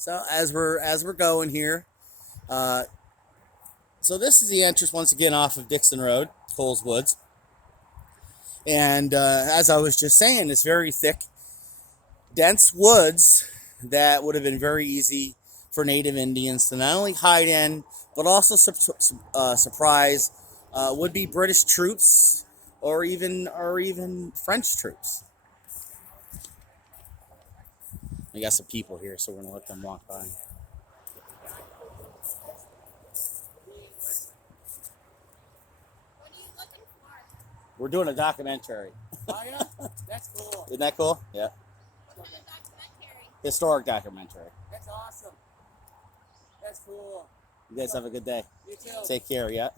So as we're going here, uh, so this is the entrance once again off of Dixon Road, Coles Woods, and as I was just saying, it's very thick, dense woods that would have been very easy for Native Indians to not only hide in, but also surprise would-be British troops or even French troops. We got some people here, so we're gonna let them walk by. We're doing a documentary. Oh yeah, that's cool. Isn't that cool? Yeah. Historic documentary. That's awesome. That's cool. You guys have a good day. You too. Take care, yeah.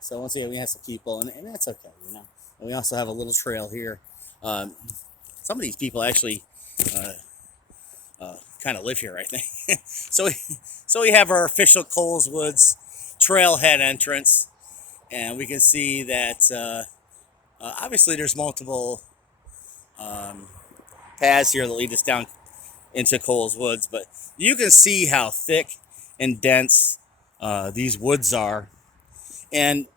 So once again, we have some people, and that's okay, you know. And we also have a little trail here. Um, some of these people actually kind of live here, I think. So we have our official Coles Woods trailhead entrance, and we can see that obviously there's multiple paths here that lead us down into Coles Woods, but you can see how thick and dense these woods are. And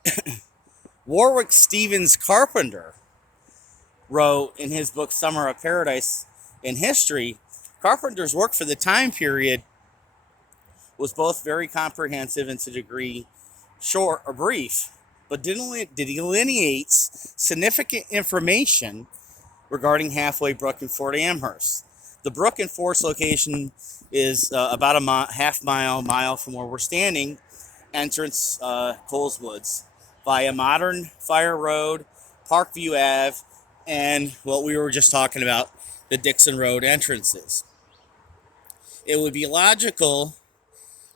Warwick Stevens Carpenter wrote in his book Summer of Paradise in History, Carpenter's work for the time period was both very comprehensive and to a degree short or brief, but delineates significant information regarding Halfway Brook and Fort Amherst. The brook and fort's location is about a half mile from where we're standing, entrance Coles Woods, via Modern Fire Road, Parkview Ave, and what we were just talking about, the Dixon Road entrances. It would be logical,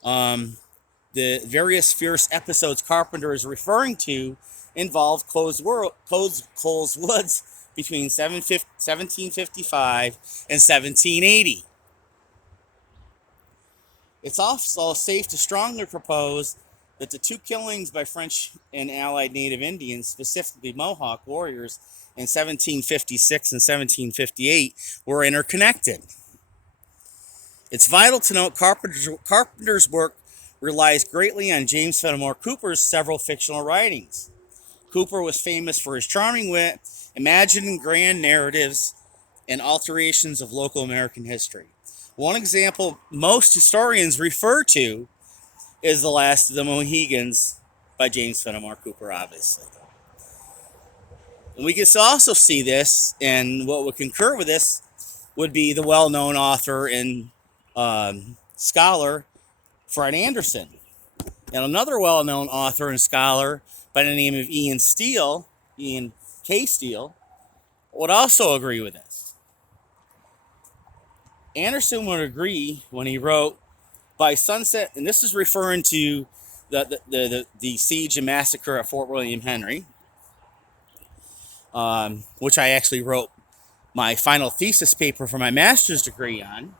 the various fierce episodes Carpenter is referring to involve Coles Woods between 1755 and 1780. It's also safe to strongly propose that the two killings by French and Allied Native Indians, specifically Mohawk warriors, in 1756 and 1758 were interconnected. It's vital to note Carpenter's work relies greatly on James Fenimore Cooper's several fictional writings. Cooper was famous for his charming wit, imagining grand narratives, and alterations of local American history. One example most historians refer to is The Last of the Mohegans by James Fenimore Cooper, obviously. And we can also see this, and what would concur with this would be the well-known author and scholar Fred Anderson. And another well-known author and scholar by the name of Ian K. Steele, would also agree with this. Anderson would agree when he wrote, by sunset, and this is referring to the siege and massacre at Fort William Henry, which I actually wrote my final thesis paper for my master's degree on.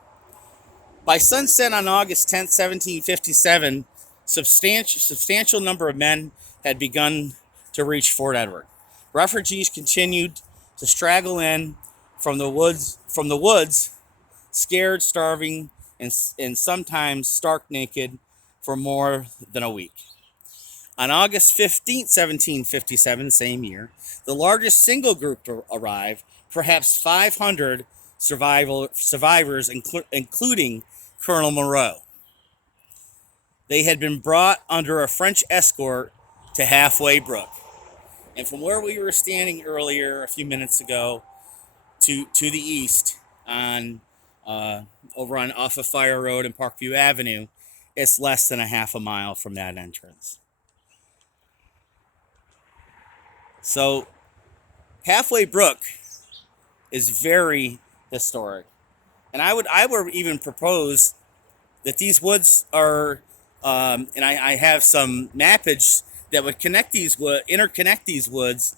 By sunset on August 10th, 1757, substantial number of men had begun to reach Fort Edward. Refugees continued to straggle in from the woods, scared, starving, and sometimes stark naked for more than a week. On August 15th, 1757, same year, the largest single group arrived, perhaps 500 survivors, including Colonel Moreau. They had been brought under a French escort to Halfway Brook. And from where we were standing earlier, a few minutes ago, to the east on over on off of Fire Road and Parkview Avenue, it's less than a half a mile from that entrance. So Halfway Brook is very historic, and I would even propose that these woods are, and I have some mappage that would interconnect these woods,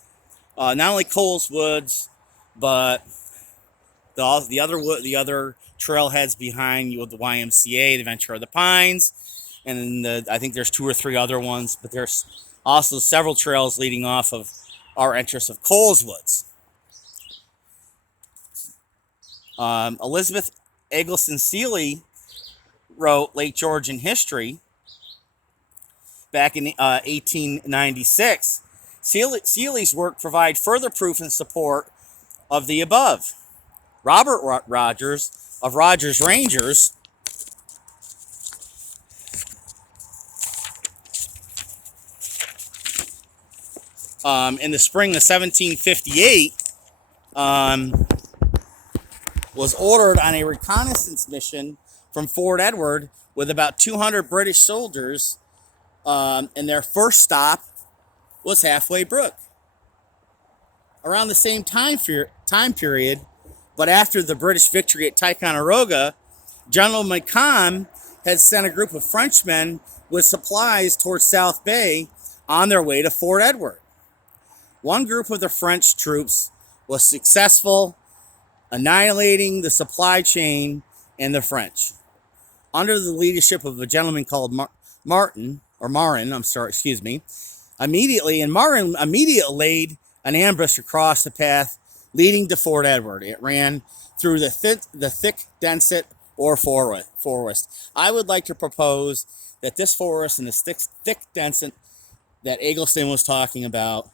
not only Coles Woods, but the other trailheads behind you with the YMCA, the Ventura of the Pines, and I think there's 2 or 3 other ones, but there's also several trails leading off of our entrance of Coles Woods. Elizabeth Eggleston Seeley wrote Lake George in History back in 1896. Seeley's work provides further proof and support of the above. Robert Rogers of Rogers Rangers in the spring of 1758 was ordered on a reconnaissance mission from Fort Edward with about 200 British soldiers, and their first stop was Halfway Brook. Around the same time period, but after the British victory at Ticonderoga, General Macomb had sent a group of Frenchmen with supplies towards South Bay on their way to Fort Edward. One group of the French troops was successful, annihilating the supply chain and the French. Under the leadership of a gentleman called Marin, Marin immediately laid an ambush across the path leading to Fort Edward. It ran through the thick denset or forest. I would like to propose that this forest and this thick denset that Eggleston was talking about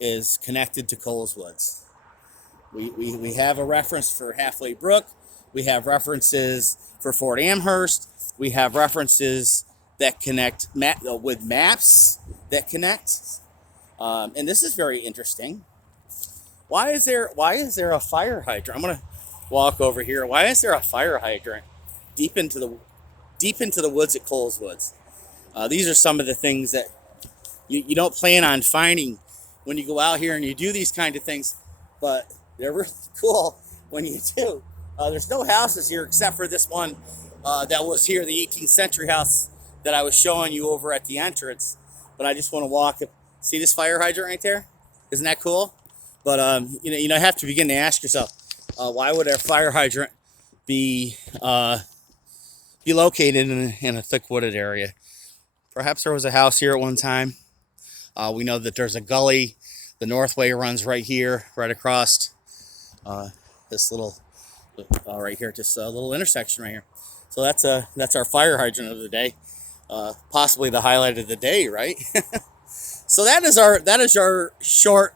is connected to Coles Woods. We have a reference for Halfway Brook. We have references for Fort Amherst. We have references that connect with maps that connect. And this is very interesting. Why is there a fire hydrant? I'm gonna walk over here. Why is there a fire hydrant deep into the woods at Coles Woods? These are some of the things that you don't plan on finding when you go out here and you do these kind of things, but they're really cool when you do. There's no houses here except for this one that was here, the 18th century house that I was showing you over at the entrance. But I just want to walk. See this fire hydrant right there? Isn't that cool? But you have to begin to ask yourself, why would a fire hydrant be located in a thick wooded area? Perhaps there was a house here at one time. We know that there's a gully. The Northway runs right here, right across this little, right here, just a little intersection right here. So that's our fire hydrant of the day, possibly the highlight of the day, right? So that is our short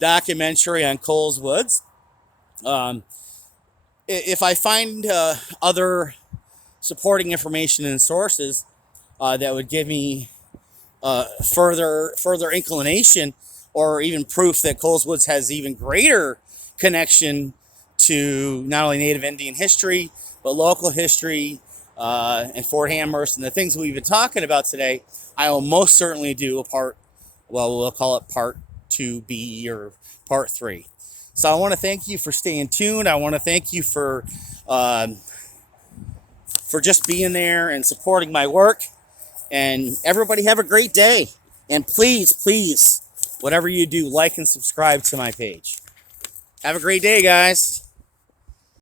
documentary on Coles Woods. If I find other supporting information and sources that would give me further inclination, or even proof that Coles Woods has even greater connection to not only Native Indian history, but local history and Fort Amherst and the things we've been talking about today, I will most certainly do a part, well, we'll call it part 2B or part 3. So I want to thank you for staying tuned. I want to thank you for just being there and supporting my work. And everybody have a great day. And please, whatever you do, like and subscribe to my page. Have a great day, guys.